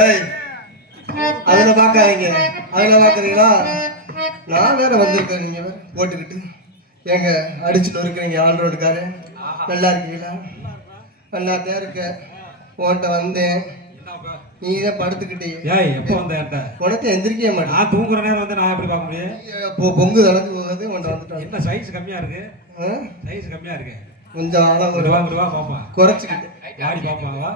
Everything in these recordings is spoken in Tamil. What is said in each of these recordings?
ஏய் அதுல பாக்காதீங்க. அதுல பாக்குறீங்களா? நான் வேற வந்திருக்கேன் நீங்க போட்டுக்கிட்டு. ஏங்க அடிச்சுட்டு இருக்கிறீங்க ஆல் ரோடுக்காரு. நல்லா இருக்கீங்களா? நல்லா தான் இருக்க. உன்கிட்ட வந்தேன். நீ தான் படுத்துக்கிட்டே ஏய் எப்போ வந்த உனக்கு எந்திரிக்கவே மாட்டேன். நான் தூங்குற நேரம் வந்து நான் எப்படி பார்க்க முடியும்? பொங்கு தளர்ந்து போகுது உன்ட்ட வந்துட்டேன் என்ன சைஸ் கம்மியா இருக்கு? சைஸ் கம்மியா இருக்கு. கொஞ்சம் அளவு இங்கிட்டு வா பாப்பா. குறைச்சிக்கிட்டு. வாடி பாப்பா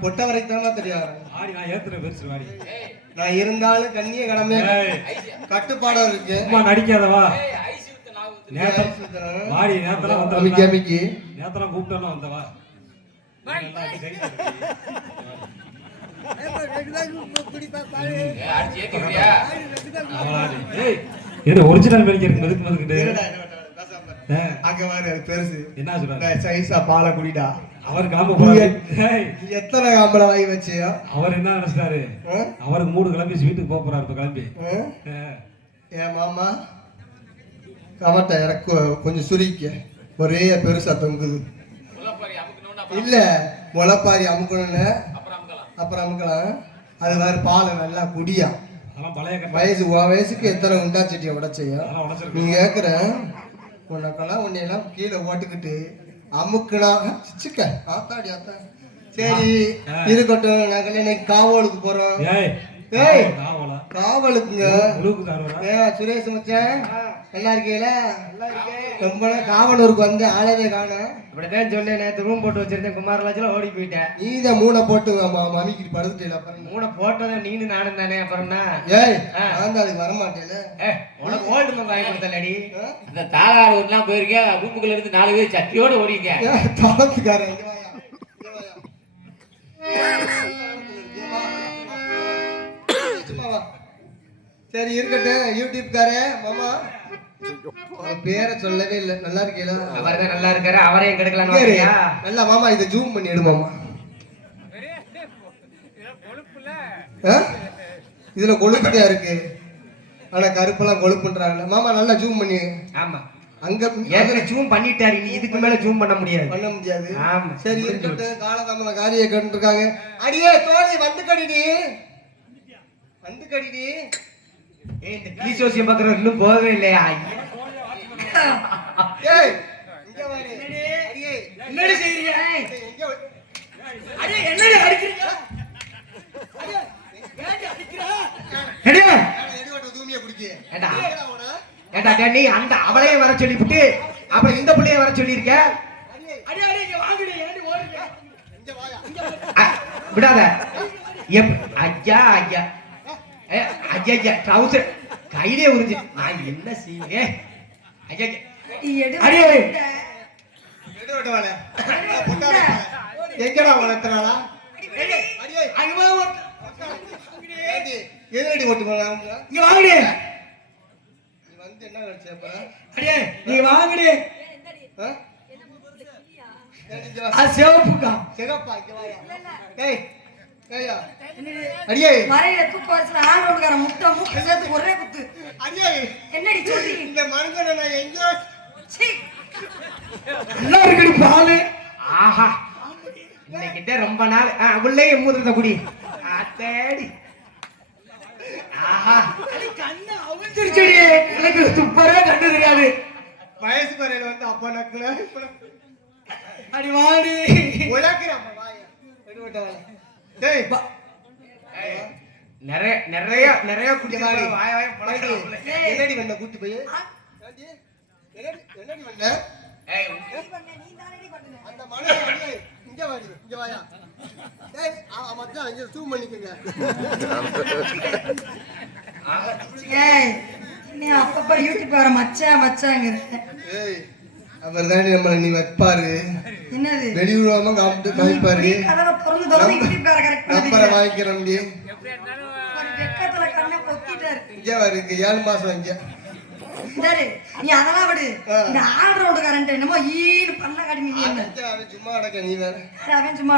பொட்ட வரைக்கும் தான் தெரியும் வாடி நான் ஏத்துற பெருசு வாடி. நான் இருந்தாலும் கண்ணிய கடமை கட்டுப்பாடம் இருக்கு. சும்மா நடிக்காத வா. நேத்த வாடி நேத்தலாம் அமிக்கி வந்த. அமிக்கி. நேத்தலாம் கூப்பிட்டோம்னா வந்த வா. நல்லா size இருக்கு. அவளாடி. ஏய் இது ஒரிஜினல் மெடிக்கல் மெதுக்கு மெதுக்கிட்டு இருடா, இருடா, பேசாம இரு. ஆ, அங்க அது பெருசு என்ன சொல்றாரு? சைஸா பாலை குடிடா அவர் நீ எத்தனை காம்பளை வாங்கி வச்சியோ அவர் என்ன நினைச்சிட்டாரு ஆ? அவருக்கு மூணு கிளம்பி வீட்டுக்கு போக போறாரு இப்ப கிளம்பி. என் மாமா கவட்டை இறக்கு கொஞ்சம் சுருக்கிக்க. ஒரே பெருசா தொங்குது. இல்ல முளைப்பாரி அமுக்கணும்னு. அப்புறம் அமுக்கலாம். அது வேற பால் நல்லா குடியா. வயசு உன் வயசுக்கு எத்தனை உண்டா செட்டியை உடைச்சையோ? அதெல்லாம் உடச்சிருக்கு நீ கேக்குற உனக்கெல்லாம் உன்னையெல்லாம் கீழே ஓட்டுக்கிட்டு அமுக்குனா சிச்சுக்க. ஆத்தாடி ஆத்தா. சரி இருக்கட்டும் நாங்கள் இன்னைக்கு காவலுக்கு போறோம். ஏய் காவலுக்குங்க. சுரேஷ் மச்சான் நல்லா இருக்கீங்களா? ரொம்ப காவலூருக்கு வந்து ஆளவே காணோம். இப்படிதான் சொன்னேன் நேத்து ரூம் போட்டு வச்சிருந்தேன் குமாரலாச்சில ஓடி போயிட்டேன். நீ தான் மூணை போட்டு மமிக்கிட்டு படுத்துட்டே அப்புறம் மூணை போட்டதை நீனு நானும் தானே அப்புறம்னா ஏய் நான் அதுக்கு வரமாட்டேல ஏ உனக்கு ஓல்டு மங்க வாங்கி கொடுத்தலடி அந்த தாளாறு ஊர்லாம் போயிருக்கேன் ரூமுக்குள்ள இருந்து நாலு பேர் சட்டியோட ஓடிங்க தளத்துக்காரன் சரி இருக்கட்டும். யூடியூப்காரே மாமா. பேரை சொல்லவே இல்லை. நல்லா இருக்கீங்களா அவர்தான் நல்லா இருக்காரு. இரு. வரியா நல்லா மாமா இதை ஜூம் பண்ணி எடு மாமா? இதுல கொழுப்புதான் இருக்கு. ஆனா கருப்பெல்லாம் கொழுப்புன்றாங்க மாமா நல்லா ஜூம் பண்ணி. ஆமா. அங்க ஏற்கனவே ஜூம் பண்ணிட்டாரு. நீ இதுக்கு மேல ஜூம் பண்ண முடியாது. பண்ண முடியாது. ஆமா. சரி இருக்கட்டும். காலதாமல காரிய கண்டிருக்காங்க அடியே தோழி வந்து கடிடி. வந்து கடிடி. கிளி சோசியம் பாக்குறவர் இன்னும் போகவே இல்லையா? என்னடி? வ- என்னடி அடிக்கிறீங்க? நீ அந்த அவளையே வர சொல்லிவிட்டு அப்புறம் இந்த புள்ளைய வர சொல்லியிருக்க? விடாத. ஐயா ஐயா. ஐயா ட்ரவுசர் கையிலே உறிஞ்சு. நான் என்ன செய்வேன் ஐயா. எங்கடா அடியே அங்க வா, ஓட்டு. ஏண்டி, எதுடி ஓட்டு இங்க வாங்கடி. நீ வந்து என்ன கழிச்ச அப்ப? அடே நீ வாங்கடி. சிவப்புக்கா சிகப்பா இங்க வாயா ஏய் அடியே. மறையில தூக்க ஆள் ரோடுக்கார முட்டை மூட்டை சேர்த்து ஒரே குத்து. அடியே. என்னடி சொல்லி இந்த மனுஷனை நான் பாலு. ஆஹா. இன்னைக்கிட்ட ரொம்ப நாள். உள்ளே மூதுறத குடி. அத்தேடி ஆஹா. கண்ணு அவிஞ்சிருச்சுடி எனக்கு துப்பரே கண்டு தெரியாது. வயசு குறையில வந்து அப்பா நக்கல. அடி வாடி. உழைக்கிறேன் வாயா. எடுவட்டாள டேய். ஏய், நிறைய நிறைய நிறைய குடி வாடி. வாய வாய வாடி. பழக்கம் என்னடி பண்ண கூட்டி போய்? என்னடி? பண்ண? ஏய் நீ தானடி பண்ணுன அந்த மனுஷன் வந்து இங்க வாடி இங்க வாயா. டேய் ஆ மச்சான் இங்க ஜூம் பண்ணிக்கங்க. ஏய் நீ அப்பப்ப யூடியூப் வர மச்சான் மச்சாங்கிற ஏய். அவர் தாண்டி நம்மள நீ வைப்பாரு? என்னது? வெளியூராம காமிட்டு காமிப்பாரு? நம்பரை வாங்கிக்கிறோம் இங்க ஏழு மாசம் இங்க. நீ அதெல்லாம் விடு. இந்த ரோடுக்காரன்ட்ட என்னமோ ஈன்னு பண்ண அவன் சும்மா அடக்க நீ வேற. அவன் சும்மா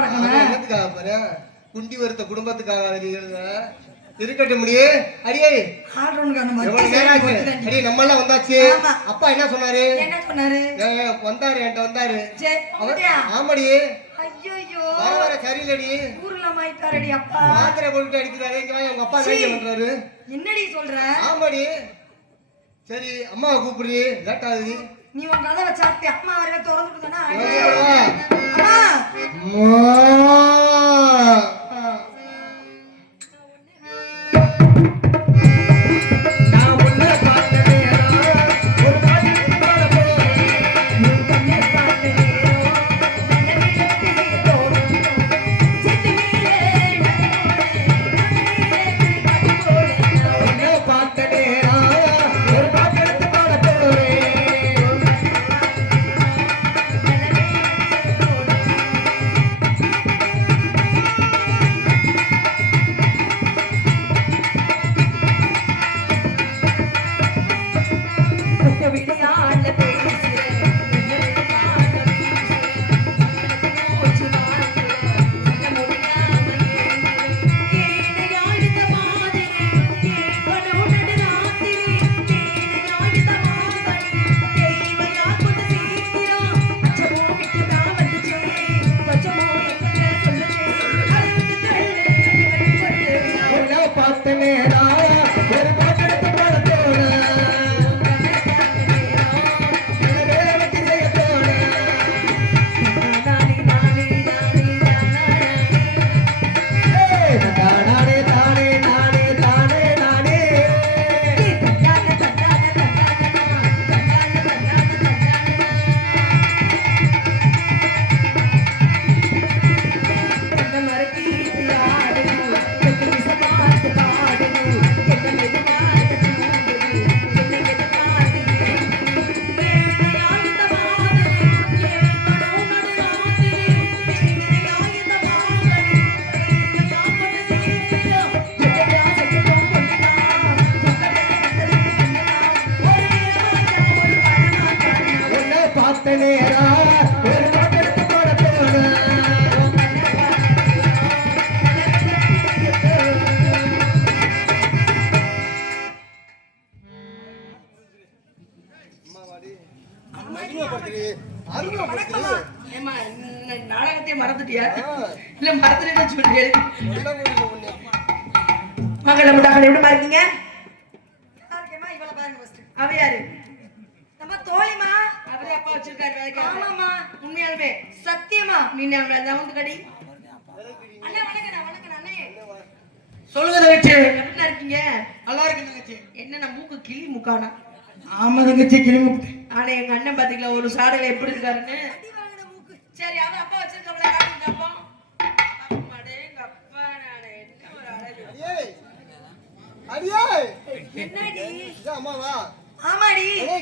குண்டி வருத்த குடும்பத்துக்காக நீ எழுத இருக்கட்டும் முடியே. அடியே. ஆல்ரவுண்டுக்காரன் எவ்வளவு மத்தி நேரம் சரி ஆச்சு போட்டுதாண்டி. அடி நம்ம எல்லாம் வந்தாச்சு. அப்பா என்ன சொன்னாரு? என்ன சொன்னாரு? வந்தாரு என்கிட்ட வந்தாரு. சரி அவர் அப்படியா? ஆமாடி. ஐயையோ. வர வர சரியில்லடி. ஊர்ல மாயிட்டாரடி அப்பா. மாத்திரை போட்டு அடிக்கிறாரு. இங்க உங்க அப்பா சீ. வேலையை பண்றாரு என்னடி சொல்ற? ஆமாடி. சரி அம்மாவை கூப்பிடுறி. லேட் ஆகுது நீ உன் கதவை சாத்தி அம்மா வரைய திறந்துட்டு தானே அம்மா. இந்த நாடகத்தை மறந்துட்டியா? இல்ல எப்படி இருக்கீங்க? அவ யாரு? நம்ம தோழிமா அவரே அப்பா வச்சிருக்காரு ஆமாமா உண்மையாலுமே. சத்தியமா நீ நம்ம நவந்து கடி? அண்ணா வணக்கண்ணா வணக்கண்ணா அண்ணே. சொல்லுங்க தங்கச்சி. எப்படி இருக்கீங்க? நல்லா இருக்கு தங்கச்சி. என்ன மூக்கு கிளி முக்கானா? ஆமா தங்கச்சி கிளிமுக்கு ஆனா எங்க அண்ணன் பாத்தீங்களா ஒரு சாடையில எப்படி இருக்காருன்னு? சரி அவன் அப்பா வச்சிருக்கவள காட்டுங்க அப்பா. அம்மாடே, எங்க அப்பா நானே, என்ன ஒரு அழகு. அடியே. என்னடி? இதோ அம்மாவா? ஆமாடி. விலையை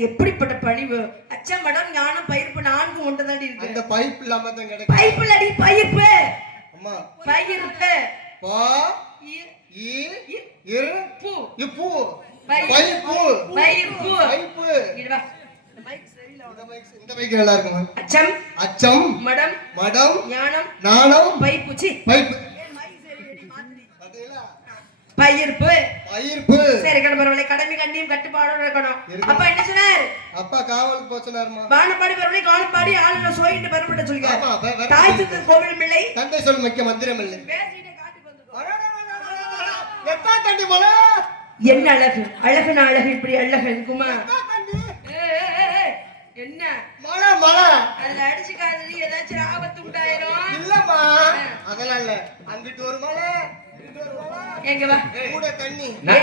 எப்படிப்பட்ட பணிவு? அச்சம் மடம் ஞானம் பயிர்ப்பு நான்கு ஒன்று தாண்டி இருக்கு. அந்த பைப் இல்லாம தான் கிடைக்கும் பைப்புல அடி பயிர்ப்பு. அம்மா. பயிர்ப்பு. பா இ- இரு பூ. இப்பு பைப்பு பைப்பு இங்க வா. இந்த mic சரியில்லை. இந்த mic- இந்த மைக் நல்லா இருக்குமா? அச்சம். அச்சம். மடம். மடம். ஞானம். நாணம் பைப்பு. சி பைப்பு பாத்தீங்களா? பயிர்ப்பு. பயிர்ப்பு சரி கடை பரவாயில்ல கடமை கண்ணியும் கட்டுப்பாடோட இருக்கணும். அப்ப என்ன சொன்னார்? அப்பா காவலுக்கு போச்சுனாருமா வானப்பாடி பரவலை காணப்பாடி ஆளுந சோயிட்டு பெறப்பட்ட ஆமா, சொல்லிக்க வே- வே- தாய் சித்து கோவில் பிள்ளை தந்தை சொல் மிக்க மந்திரம் இல்லை. எத்தா கண்டி மலை என்ன அழகு? அழகுன அழகு இப்படி அழகு இருக்குமா? என்ன? மலை மலை அதுல அடிச்சுக்காதடி ஏதாச்சும் ஆபத்து உண்டாயிரும். இல்லம்மா. அதெல்லாம் இல்ல. அங்கிட்டு ஒரு மலை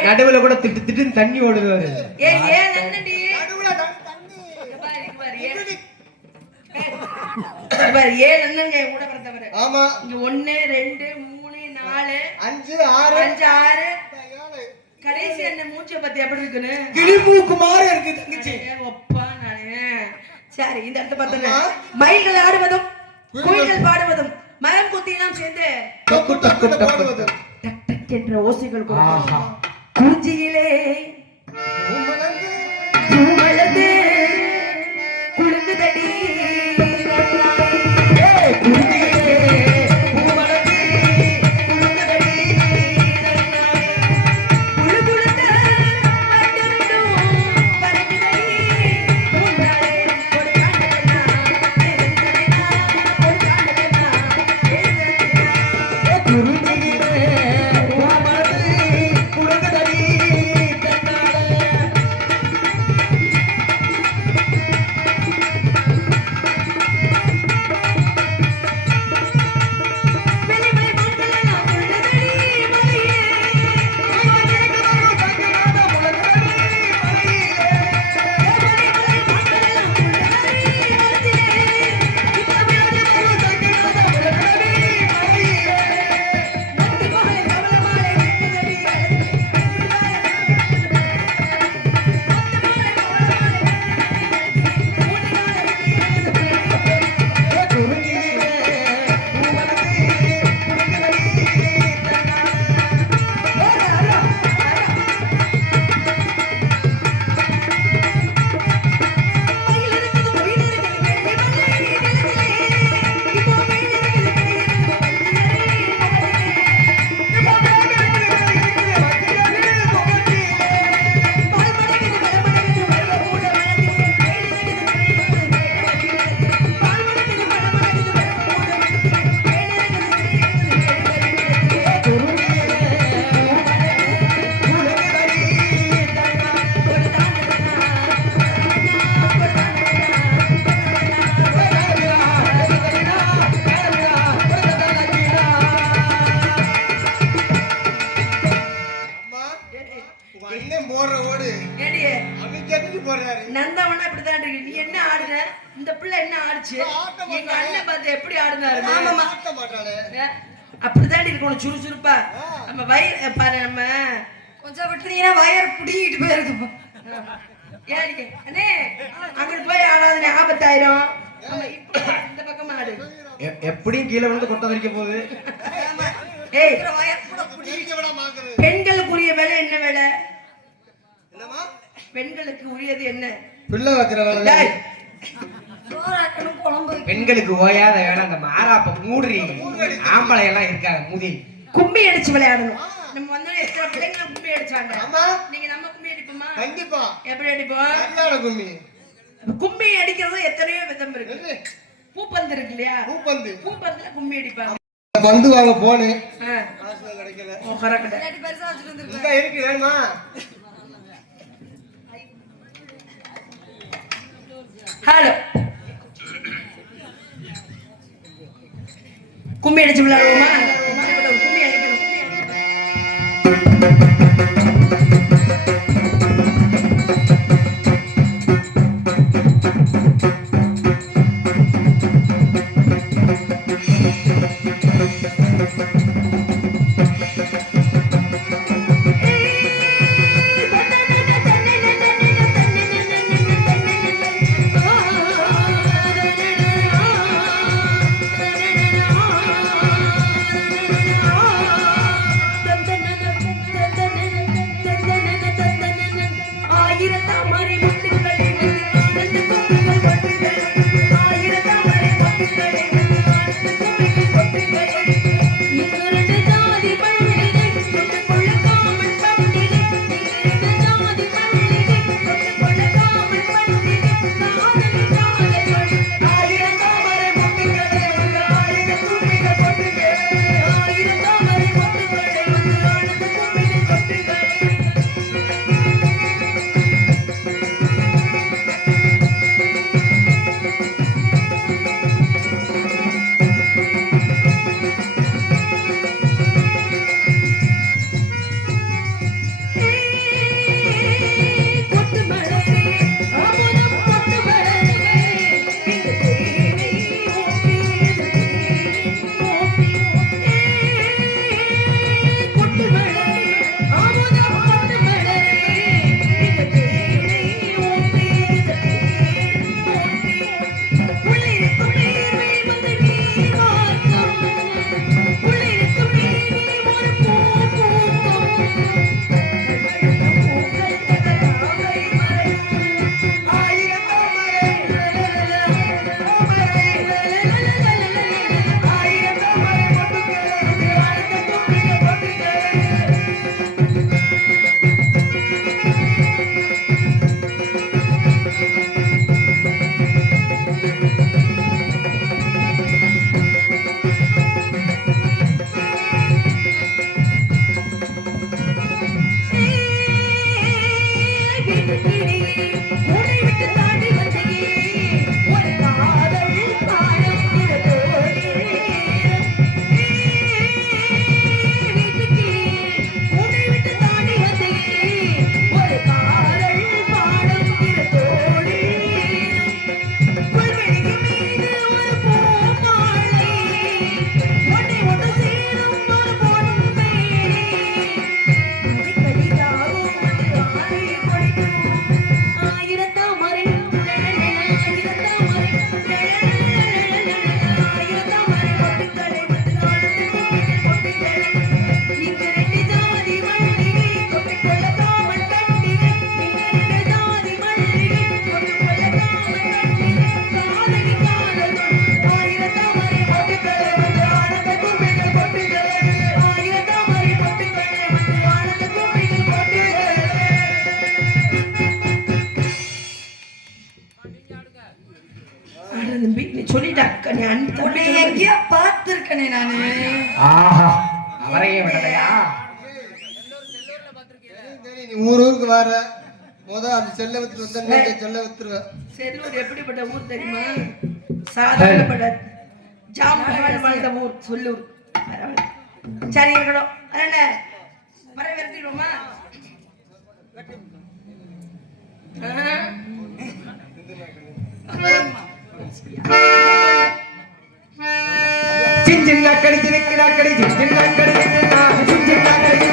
நடுவுல கூட திட்டு திட்டுன்னு தண்ணி ஓடுவாரு ஏழு அண்ணங்க என் கூட பிறந்தவரு ஆமா. இங்க ஒண்ணு ரெண்டு மூணு நாலு அஞ்சு ஆறு. அஞ்சு ஆறு. கடைசி அண்ணன் மூச்சை பத்தி எப்படி இருக்குன்னு? கிளிமூக்கு மாதிரி இருக்கு தங்கச்சி. ஒப்பா நானு. சரி இந்த இடத்த அம்மா. பார்த்தேன் மயில்கள் ஆடுவதும் குயில்கள். பாடுவதும் மரம் கொத்தியெல்லாம் சேர்ந்து என்ற ஓசைகள் குறிஞ்சியிலே நந்தவனா இப்படிதான் இருக்கு நீ என்ன ஆடுன இந்த பிள்ளை என்ன ஆடுச்சு? எங்க அண்ணன் பார்த்து எப்படி ஆடுனாரு? அஹ், அப்படிதான் இருக்கணும் சுறுசுறுப்பா. நம்ம வயிறு பாரு நம்ம கொஞ்சம் விட்டுனீங்கன்னா வயர் புடிங்கிட்டு போயிருக்கும். ஏடிக்க அண்ணே அங்கிட்டு போய் ஆடாதுனே ஆபத்தாயிரும் இந்த பக்கமா ஆடு. எப்படியும் கீழே விழுந்து கொட்ட வரைக்க போகுது? பெண்களுக்குரிய வேலை என்ன வேலை? பெண்களுக்கு உரியது என்ன? பிள்ளை வைக்கிற வேலை டேய், பெண்களுக்கு ஓயாத வேலை அந்த மாறாப்ப மூடுறி ஆம்பளை எல்லாம் இருக்காங்க முதி. கும்மி அடிச்சு விளையாடணும். நம்ம வந்து எத்தனை பிள்ளைங்க கும்மி அடிச்சாங்க ஆமா. நீங்க நம்ம கும்மி அடிப்போமா? கண்டிப்பா. எப்படி அடிப்போம்? கல்யாண கும்மி. கும்மி அடிக்கிறது எத்தனையோ விதம் இருக்கு? பூப்பந்து இருக்கு இல்லையா? பூப்பந்து. பூப்பந்துல கும்மி அடிப்பாங்க. பந்து வாங்க போனேன் காசு கிடைக்கல. இருக்கு வேணுமா? ஹலோ. கும்பி அடிச்சு விளையாடுவோமா கும்பி அடிக்கணும். இருக்கனே நானு. ஆஹா. அவரையே விடலையா? நீ ஊர் ஊருக்கு வர. முத அந்த செல்ல வித்து வந்த செல்ல வித்துருவேன் செல்லூர் எப்படிப்பட்ட ஊர் தெரியுமா? சாதாரணப்பட்ட ஜாமான் வாழ்ந்த ஊர் சொல்லூர். சரி இருக்கணும் அதனால மர விரட்டிடுவோமா ஆ. சின்ன கடி சின்ன கடி சின்ன கடி சின்ன கடி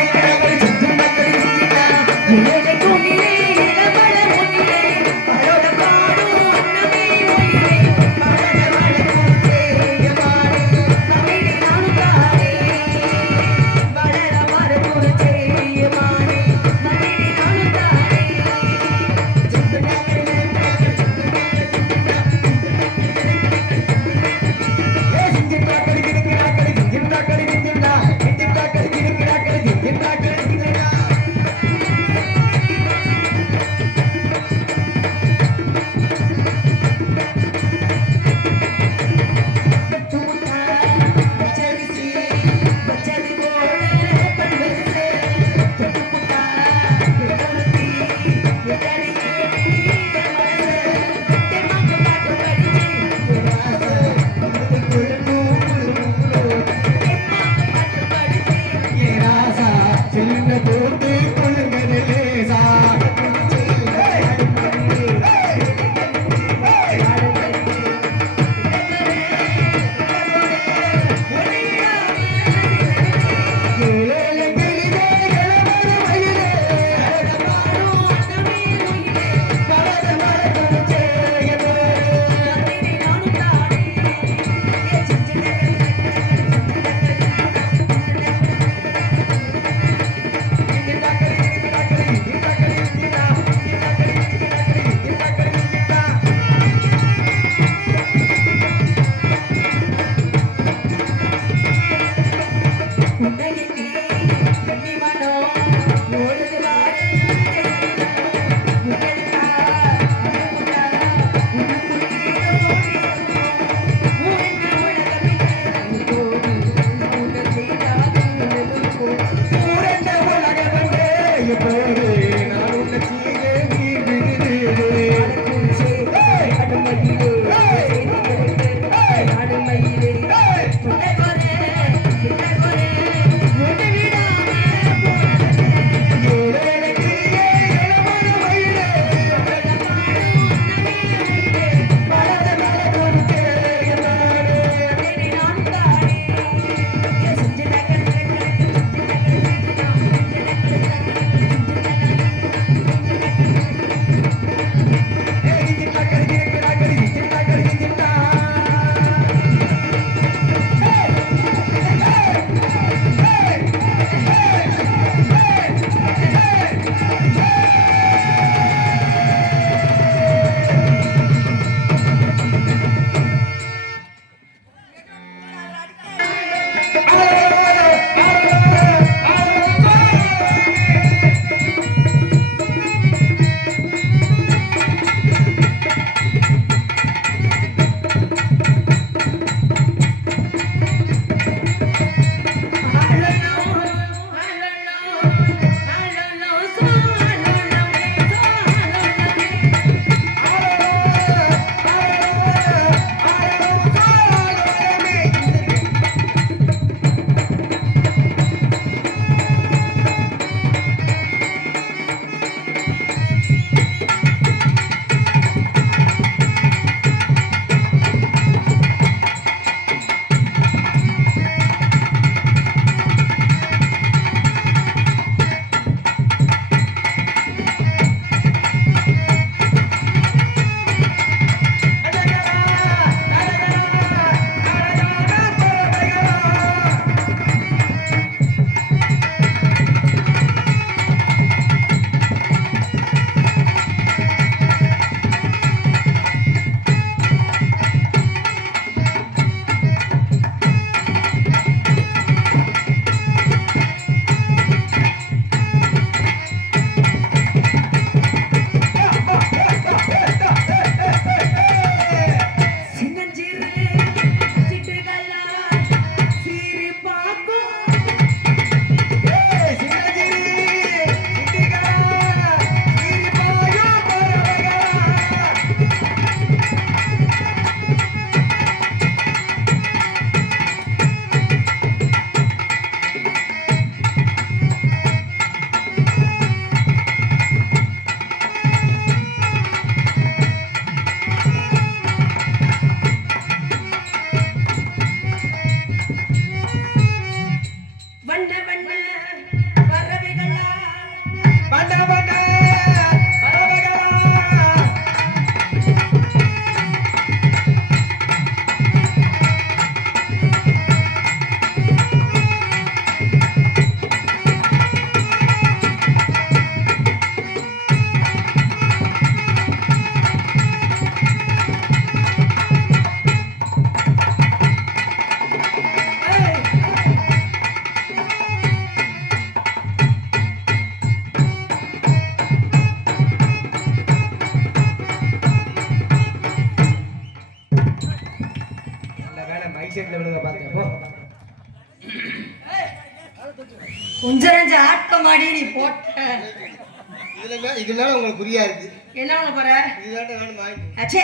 புரியா இருக்கு. என்ன பண்ண போற? இதுதாட்ட வேணும்? வாங்கி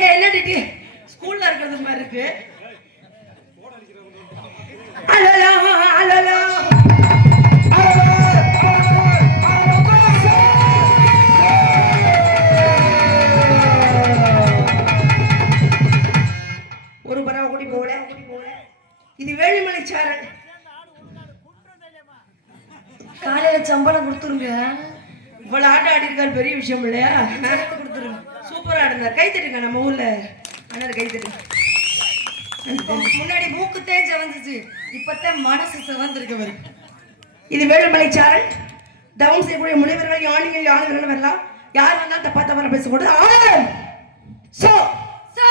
ஏ என்ன டிட்டி ஸ்கூல்ல இருக்கிறது மாதிரி இருக்கு. விஷயம் இல்லையா? கொடுத்துருங்க. சூப்பரா இருந்தார் கை தட்டுங்க நம்ம ஊர்ல. அண்ணன் கை தட்டுங்க. முன்னாடி மூக்குத்தான் செவந்துச்சு இப்பத்தான் மனசு சிவந்திருக்கு வரும் இது வேலுமலை சாரல் தவம் செய்யக்கூடிய முனைவர்கள் யானைகள் யானைகள் வரலாம். யார் வந்தாலும் தப்பா தவற பேசக்கூடாது. ஆனந்தம் சோ! சோ!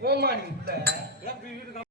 போமா நீ உள்ள.